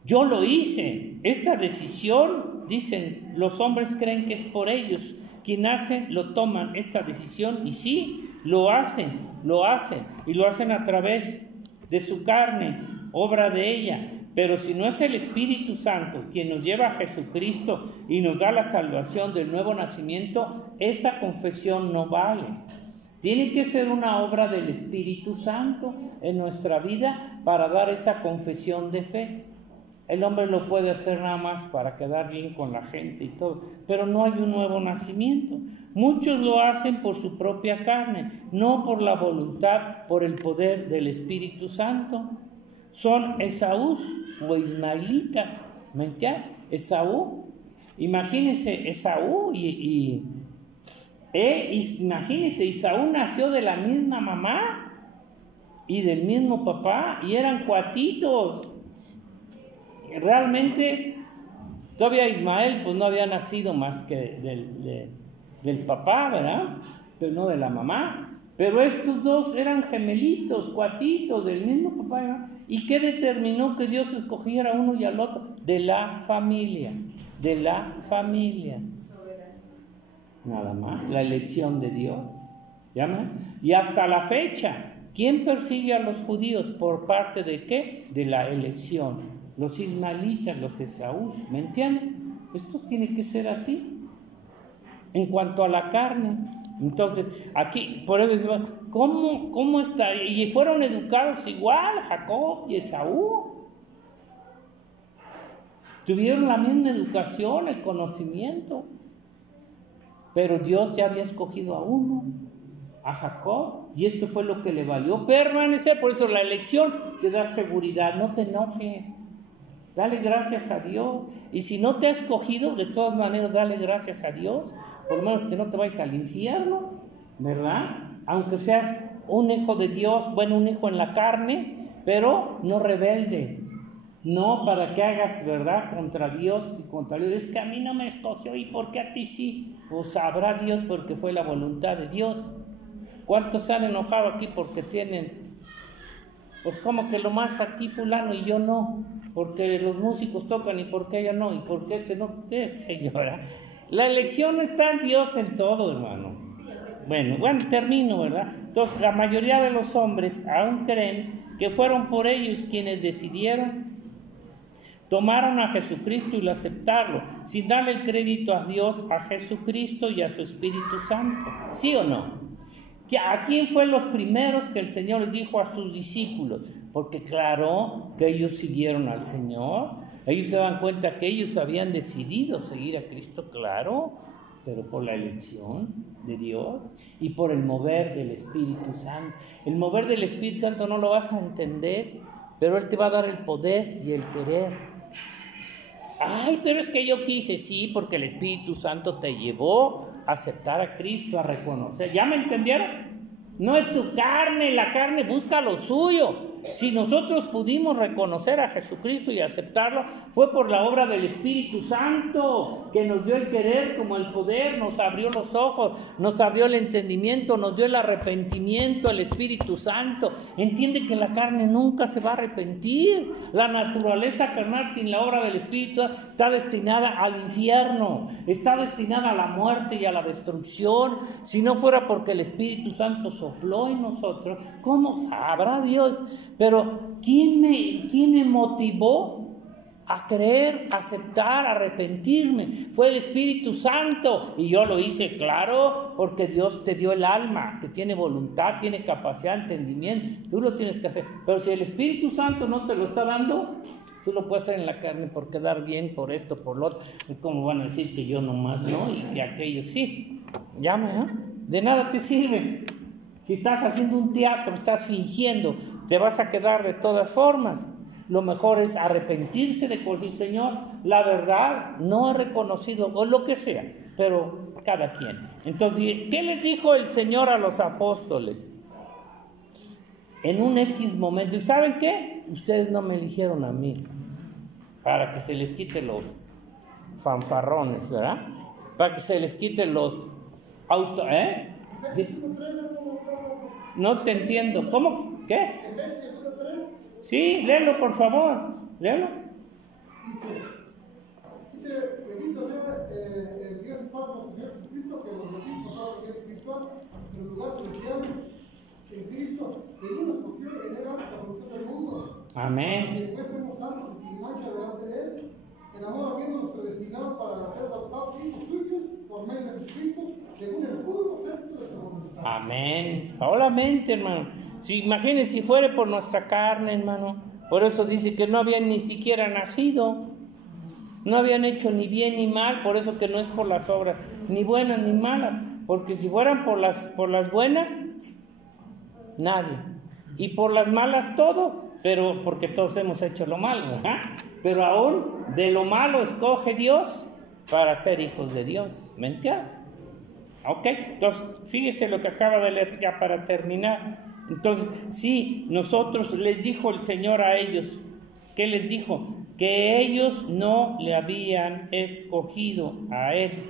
yo lo hice, esta decisión, dicen, los hombres creen que es por ellos, quien lo toman esta decisión, y sí, lo hacen, y lo hacen a través de su carne, obra de ella. Pero si no es el Espíritu Santo quien nos lleva a Jesucristo y nos da la salvación del nuevo nacimiento, esa confesión no vale. Tiene que ser una obra del Espíritu Santo en nuestra vida para dar esa confesión de fe. El hombre lo puede hacer nada más para quedar bien con la gente y todo, pero no hay un nuevo nacimiento. Muchos lo hacen por su propia carne, no por la voluntad, por el poder del Espíritu Santo. Son Esaú o ismaelitas, ¿me entiendes? Esaú, imagínense Esaú imagínense, Esaú nació de la misma mamá y del mismo papá y eran cuatitos. Realmente todavía Ismael pues no había nacido más que del papá, ¿verdad? Pero no de la mamá. Pero estos dos eran gemelitos, cuatitos del mismo papá, ¿verdad? ¿Y qué determinó que Dios escogiera a uno y al otro? De la familia. Nada más, la elección de Dios. ¿Ya? Y hasta la fecha, ¿quién persigue a los judíos? ¿Por parte de qué? De la elección. Los ismaelitas, los Esaú, ¿me entienden? Esto tiene que ser así. En cuanto a la carne. Entonces, aquí, por eso, ¿cómo está? Y fueron educados igual, Jacob y Esaú. Tuvieron la misma educación, el conocimiento. Pero Dios ya había escogido a uno, a Jacob, y esto fue lo que le valió permanecer. Por eso la elección te da seguridad, no te enojes. Dale gracias a Dios. Y si no te ha escogido, de todas maneras, dale gracias a Dios. Por lo menos que no te vayas al infierno, ¿verdad? Aunque seas un hijo de Dios, bueno, un hijo en la carne, pero no rebelde. No para que hagas, ¿verdad?, contra Dios y contra Dios. Es que a mí no me escogió, ¿y por qué a ti sí? Pues sabrá Dios porque fue la voluntad de Dios. ¿Cuántos se han enojado aquí porque tienen, pues como que lo más aquí fulano y yo no? Porque los músicos tocan y por qué ella no, y por qué este no. ¿Qué, señora? La elección está en Dios en todo, hermano. Bueno, termino, ¿verdad? Entonces, la mayoría de los hombres aún creen que fueron por ellos quienes decidieron, tomaron a Jesucristo y lo aceptaron, sin darle el crédito a Dios, a Jesucristo y a su Espíritu Santo. ¿Sí o no? ¿A quién fue los primeros que el Señor les dijo a sus discípulos? Porque claro que ellos siguieron al Señor. Ellos se dan cuenta que ellos habían decidido seguir a Cristo, claro, pero por la elección de Dios y por el mover del Espíritu Santo. El mover del Espíritu Santo no lo vas a entender, pero Él te va a dar el poder y el querer. Ay, pero es que yo quise, sí, porque el Espíritu Santo te llevó a aceptar a Cristo, a reconocer. ¿Ya me entendieron? No es tu carne, la carne busca lo suyo. Si nosotros pudimos reconocer a Jesucristo y aceptarlo, fue por la obra del Espíritu Santo, que nos dio el querer como el poder, nos abrió los ojos, nos abrió el entendimiento, nos dio el arrepentimiento, el Espíritu Santo. Entiende que la carne nunca se va a arrepentir. La naturaleza carnal sin la obra del Espíritu está destinada al infierno, está destinada a la muerte y a la destrucción. Si no fuera porque el Espíritu Santo sopló en nosotros, ¿cómo sabrá Dios? Pero ¿quién me motivó a creer, a aceptar, a arrepentirme? Fue el Espíritu Santo. Y yo lo hice, claro, porque Dios te dio el alma, que tiene voluntad, tiene capacidad, entendimiento. Tú lo tienes que hacer. Pero si el Espíritu Santo no te lo está dando, tú lo puedes hacer en la carne por quedar bien, por esto, por lo otro. ¿Cómo van a decir que yo nomás no y que aquello sí? Llame, ¿eh? De nada te sirve. Si estás haciendo un teatro, estás fingiendo, te vas a quedar de todas formas. Lo mejor es arrepentirse de decir, Señor, la verdad no he reconocido, o lo que sea, pero cada quien. Entonces, ¿qué les dijo el Señor a los apóstoles? En un X momento, ¿y saben qué? Ustedes no me eligieron a mí, para que se les quite los fanfarrones, ¿verdad? Para que se les quite los autos, ¿Sí? No te entiendo, ¿cómo? ¿Qué? Sí, léelo por favor, léelo. Dice, bendito sea el Dios y Padre de Señor Jesucristo, que nos bendijo por la espiritual en el lugar celestial en Cristo, que Dios nos escogió en él antes de la fundación del mundo. Amén. Que fuésemos santos y sin mancha delante de él, en amor habiéndonos predestinado para ser adoptados hijos suyos por medio de Jesucristo, según el puro perfecto de su voluntad. Amén. Solamente, hermano. Si imagínense si fuera por nuestra carne, hermano. Por eso dice que no habían ni siquiera nacido. No habían hecho ni bien ni mal. Por eso que no es por las obras, ni buenas ni malas. Porque si fueran por las buenas, nadie. Y por las malas todo. Pero porque todos hemos hecho lo malo, ¿verdad? Pero aún de lo malo escoge Dios para ser hijos de Dios. ¿Me entiendes? Ok, entonces fíjese lo que acaba de leer ya para terminar. Entonces, sí, nosotros les dijo el Señor a ellos, ¿qué les dijo? Que ellos no le habían escogido a Él,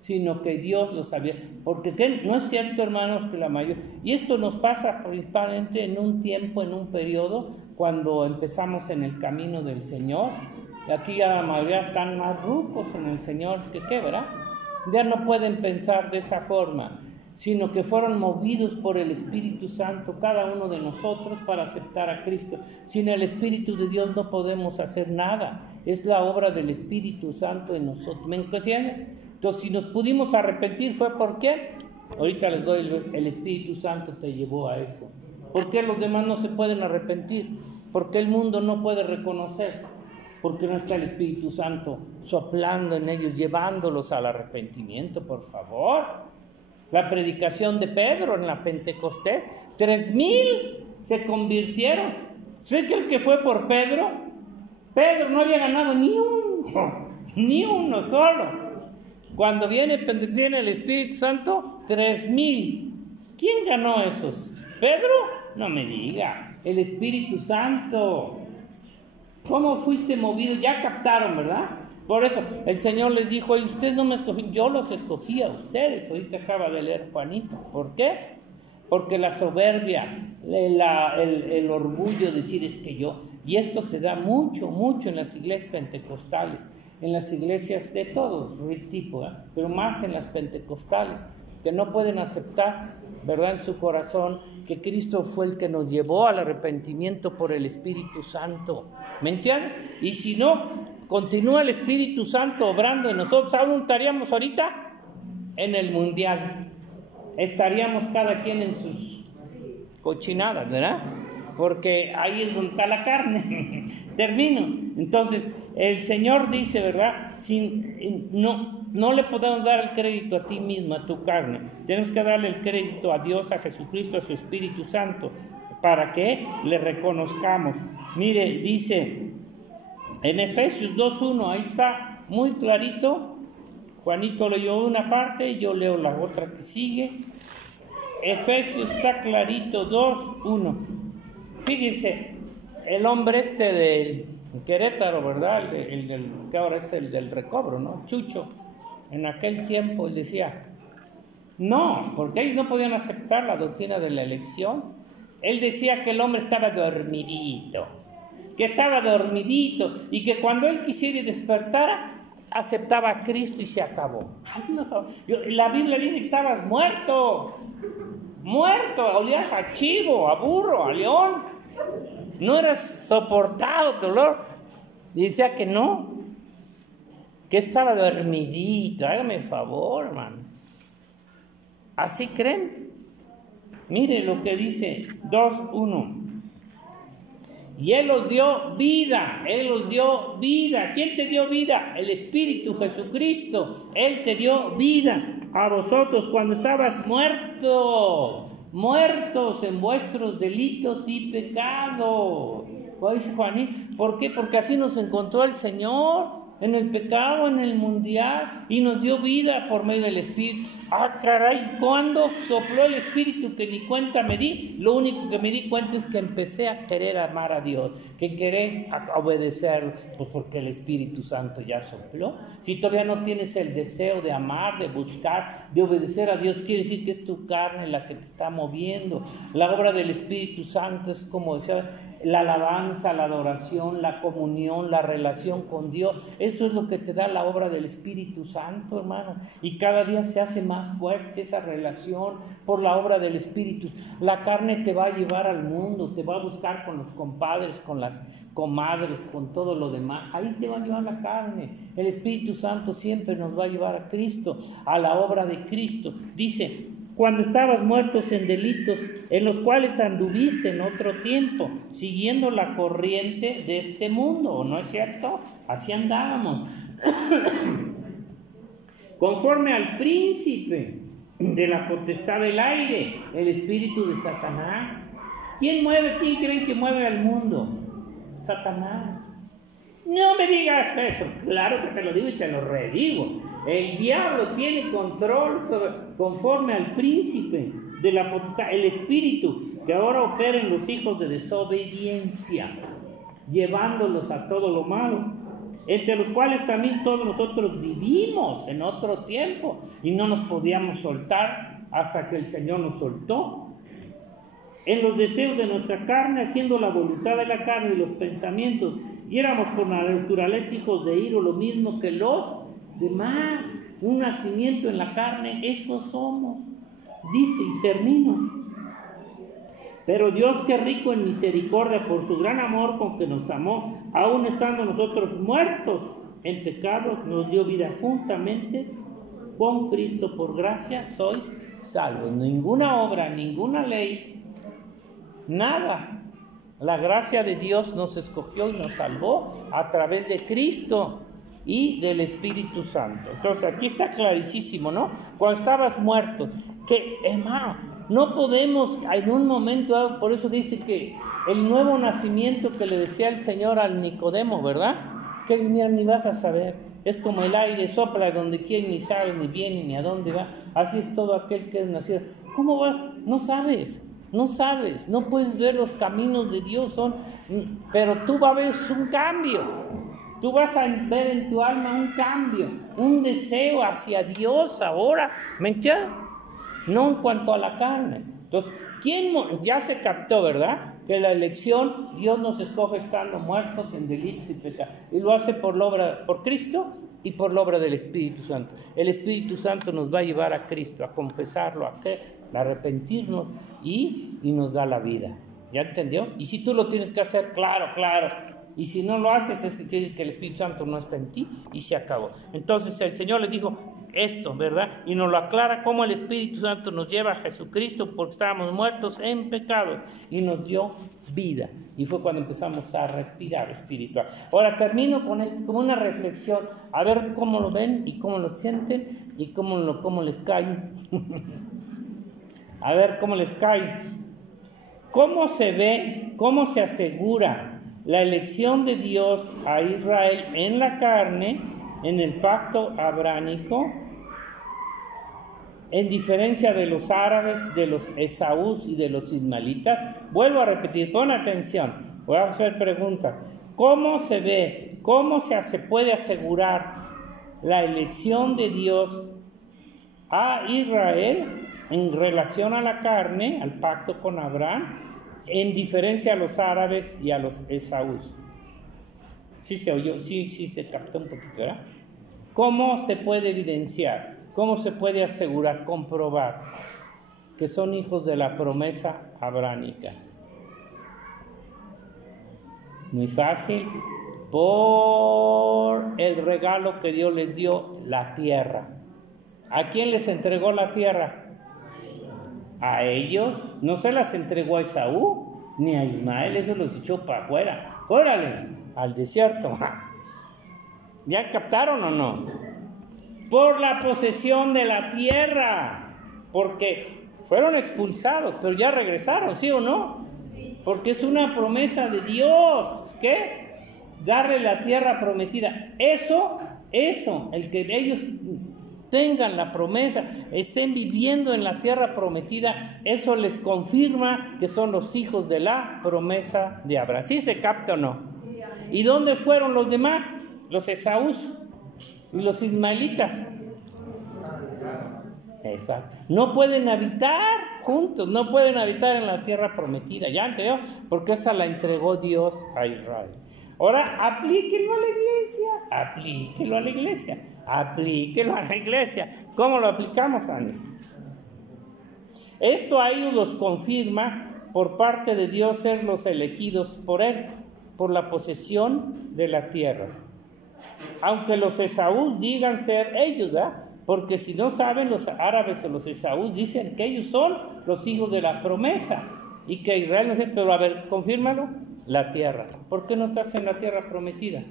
sino que Dios los había. Porque no es cierto, hermanos, que la mayoría, y esto nos pasa principalmente en un tiempo, en un periodo, cuando empezamos en el camino del Señor. Y aquí ya la mayoría están más rucos en el Señor que qué, ¿verdad? Ya no pueden pensar de esa forma, sino que fueron movidos por el Espíritu Santo, cada uno de nosotros, para aceptar a Cristo. Sin el Espíritu de Dios no podemos hacer nada. Es la obra del Espíritu Santo en nosotros. ¿Me entienden? Entonces, si nos pudimos arrepentir, ¿fue por qué? Ahorita les doy, el Espíritu Santo te llevó a eso. ¿Por qué los demás no se pueden arrepentir? ¿Por qué el mundo no puede reconocer? Porque no está el Espíritu Santo soplando en ellos, llevándolos al arrepentimiento, por favor. La predicación de Pedro en la Pentecostés, 3,000 se convirtieron. ¿Usted cree que fue por Pedro? Pedro no había ganado ni uno solo. Cuando viene el Espíritu Santo, 3,000. ¿Quién ganó esos? ¿Pedro? No me diga. El Espíritu Santo. ¿Cómo fuiste movido? Ya captaron, ¿verdad? Por eso el Señor les dijo, ustedes no me escogieron, yo los escogí a ustedes. Ahorita acaba de leer Juanito. ¿Por qué? Porque la soberbia, el orgullo de decir es que yo. Y esto se da mucho en las iglesias pentecostales, en las iglesias de todo tipo, pero más en las pentecostales, que no pueden aceptar, ¿verdad?, en su corazón que Cristo fue el que nos llevó al arrepentimiento por el Espíritu Santo. ¿Me entienden? Y si no continúa el Espíritu Santo obrando en nosotros, ¿aún estaríamos ahorita? En el mundial. Estaríamos cada quien en sus cochinadas, ¿verdad? Porque ahí es donde está la carne. Termino. Entonces, el Señor dice, ¿verdad? No le podemos dar el crédito a ti mismo, a tu carne. Tenemos que darle el crédito a Dios, a Jesucristo, a su Espíritu Santo, para que le reconozcamos. Mire, dice en Efesios 2:1, ahí está muy clarito. Juanito leyó una parte, yo leo la otra que sigue. Efesios está clarito, 2:1. Fíjese, el hombre del Querétaro, ¿verdad? Que ahora es el del recobro, ¿no? Chucho. En aquel tiempo él decía, no, porque ellos no podían aceptar la doctrina de la elección. Él decía que el hombre estaba dormidito, y que cuando él quisiera y despertara, aceptaba a Cristo y se acabó. Ay, no, la Biblia dice que estabas muerto, olías a chivo, a burro, a león, no eras soportado dolor. Y decía que no, que estaba dormidito. Hágame el favor, hermano. ¿Así creen? Mire lo que dice 2:1. Y Él os dio vida, ¿Quién te dio vida? El Espíritu Jesucristo. Él te dio vida a vosotros cuando estabas muerto muertos en vuestros delitos y pecados. Pues, Juanín, ¿por qué? Porque así nos encontró el Señor, en el pecado, en el mundial, y nos dio vida por medio del Espíritu. Ah, caray, ¿cuándo sopló el Espíritu que ni cuenta me di? Lo único que me di cuenta es que empecé a querer amar a Dios, que querer obedecerlo, pues porque el Espíritu Santo ya sopló. Si todavía no tienes el deseo de amar, de buscar, de obedecer a Dios, quiere decir que es tu carne la que te está moviendo. La obra del Espíritu Santo es como decía, la alabanza, la adoración, la comunión, la relación con Dios. Esto es lo que te da la obra del Espíritu Santo, hermano. Y cada día se hace más fuerte esa relación por la obra del Espíritu. La carne te va a llevar al mundo, te va a buscar con los compadres, con las comadres, con todo lo demás. Ahí te va a llevar la carne. El Espíritu Santo siempre nos va a llevar a Cristo, a la obra de Cristo. Dice: cuando estabas muertos en delitos, en los cuales anduviste en otro tiempo, siguiendo la corriente de este mundo, ¿no es cierto? Así andábamos. Conforme al príncipe de la potestad del aire, el espíritu de Satanás. ¿Quién creen que mueve al mundo? Satanás. No me digas eso, claro que te lo digo y te lo redigo. El diablo tiene control conforme al príncipe de la potestad, el espíritu que ahora opera en los hijos de desobediencia, llevándolos a todo lo malo, entre los cuales también todos nosotros vivimos en otro tiempo y no nos podíamos soltar hasta que el Señor nos soltó. En los deseos de nuestra carne, haciendo la voluntad de la carne y los pensamientos, y éramos por la naturaleza hijos de ira, lo mismo que los demás. Un nacimiento en la carne, eso somos. Dice, y termino: pero Dios, que rico en misericordia por su gran amor con que nos amó, aun estando nosotros muertos en pecados, nos dio vida juntamente con Cristo. Por gracia sois salvos. Ninguna obra, ninguna ley, nada. La gracia de Dios nos escogió y nos salvó a través de Cristo y del Espíritu Santo. Entonces aquí está clarísimo, ¿no? Cuando estabas muerto, que hermano, no podemos en un momento dado, por eso dice que el nuevo nacimiento que le decía el Señor al Nicodemo, ¿verdad? Que mira, ni vas a saber, es como el aire, sopla donde quiere, ni sabes ni viene ni a dónde va. Así es todo aquel que es nacido. ¿Cómo vas? No sabes, no puedes ver los caminos de Dios, pero tú vas a ver un cambio. Tú vas a ver en tu alma un cambio, un deseo hacia Dios ahora, ¿me entiendes? No en cuanto a la carne. Entonces, ¿quién ya se captó, verdad? Que la elección, Dios nos escoge estando muertos en delitos y pecados. Y lo hace por Cristo y por la obra del Espíritu Santo. El Espíritu Santo nos va a llevar a Cristo, a confesarlo, a arrepentirnos y nos da la vida. ¿Ya entendió? Y si tú lo tienes que hacer, claro. Y si no lo haces, es que el Espíritu Santo no está en ti y se acabó. Entonces el Señor les dijo esto, ¿verdad? Y nos lo aclara cómo el Espíritu Santo nos lleva a Jesucristo porque estábamos muertos en pecado y nos dio vida. Y fue cuando empezamos a respirar espiritual. Ahora termino con esto como una reflexión, a ver cómo lo ven y cómo lo sienten y cómo les cae. A ver cómo les cae. ¿Cómo se ve, cómo se asegura la elección de Dios a Israel en la carne, en el pacto abránico, en diferencia de los árabes, de los esaús y de los ismaelitas? Vuelvo a repetir, pon atención, voy a hacer preguntas. ¿Cómo se ve, cómo se puede asegurar la elección de Dios a Israel en relación a la carne, al pacto con Abraham, en diferencia a los árabes y a los esaús? Sí se oyó, sí se captó un poquito, ¿verdad? ¿Cómo se puede evidenciar? ¿Cómo se puede asegurar, comprobar que son hijos de la promesa abránica? Muy fácil, por el regalo que Dios les dio, la tierra. ¿A quién les entregó la tierra? A ellos. No se las entregó a Esaú ni a Ismael, eso los echó para afuera. ¡Órale! Al desierto. ¿Ya captaron o no? Por la posesión de la tierra, porque Fueron expulsados, pero ya regresaron, ¿sí o no? Porque es una promesa de Dios, ¿qué? Darle la tierra prometida. Eso, el que ellos tengan la promesa, estén viviendo en la tierra prometida, eso les confirma que son los hijos de la promesa de Abraham. ¿Sí se capta o no? ¿Y dónde fueron los demás? Los Esaús y los ismaelitas. Exacto. No pueden habitar juntos, no pueden habitar en la tierra prometida, ya entendió, porque esa la entregó Dios a Israel. Ahora aplíquelo a la iglesia. ¿Cómo lo aplicamos, Anis? Esto a ellos los confirma por parte de Dios ser los elegidos por Él, por la posesión de la tierra. Aunque los Esaús digan ser ellos, ¿verdad? Porque si no saben, los árabes o los Esaús dicen que ellos son los hijos de la promesa y que Israel no sé, pero a ver, confírmalo, la tierra. ¿Por qué no estás en la tierra prometida?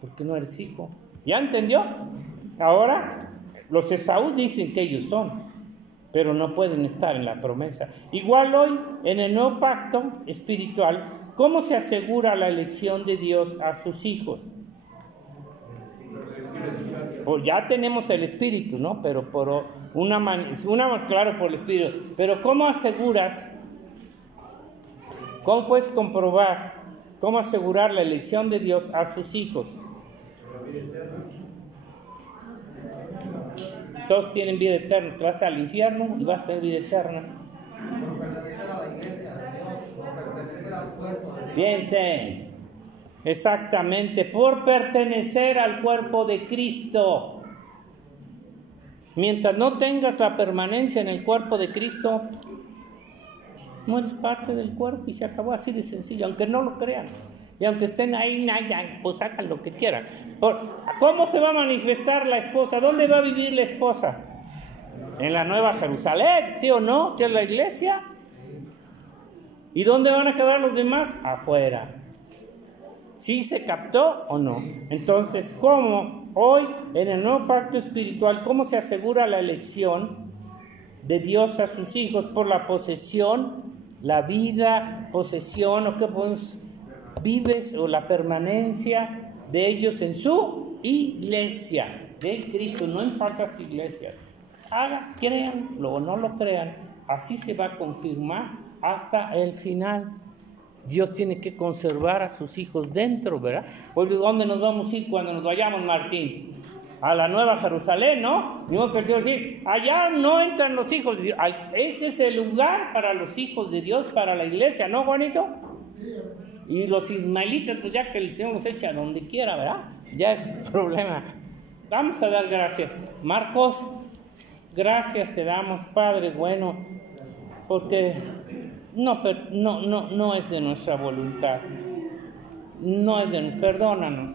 Porque no eres hijo. ¿Ya entendió? Ahora, los Esaús dicen que ellos son, pero no pueden estar en la promesa. Igual hoy, en el nuevo pacto espiritual, ¿cómo se asegura la elección de Dios a sus hijos? Pues ya tenemos el Espíritu, ¿no? Pero por claro, por el Espíritu. Pero ¿cómo aseguras? ¿Cómo puedes comprobar? ¿Cómo asegurar la elección de Dios a sus hijos? Todos tienen vida eterna. Te vas al infierno y vas a tener vida eterna. Piensen. Exactamente, por pertenecer al cuerpo de Cristo. Mientras no tengas la permanencia en el cuerpo de Cristo, no eres parte del cuerpo y se acabó, así de sencillo, aunque no lo crean. Y aunque estén ahí, pues hagan lo que quieran. ¿Cómo se va a manifestar la esposa? ¿Dónde va a vivir la esposa? En la Nueva Jerusalén, ¿sí o no? Que es la iglesia. ¿Y dónde van a quedar los demás? Afuera. ¿Sí se captó o no? Entonces, ¿cómo hoy en el nuevo pacto espiritual, cómo se asegura la elección de Dios a sus hijos? Por la posesión, la vida, posesión, o qué pues, vives, o la permanencia de ellos en su iglesia de Cristo, no en falsas iglesias. Créanlo o no lo crean, así se va a confirmar hasta el final. Dios tiene que conservar a sus hijos dentro, ¿verdad? Pues, ¿dónde nos vamos a ir cuando nos vayamos, Martín? A la Nueva Jerusalén, ¿no? Mismo que el Señor dice, allá no entran los hijos de Dios. Ese es el lugar para los hijos de Dios, para la iglesia, ¿no, Juanito? Y los ismaelitas, pues ya que el Señor los echa donde quiera, ¿verdad? Ya es un problema. Vamos a dar gracias. Marcos, gracias te damos, Padre bueno, porque no es de nuestra voluntad. Perdónanos.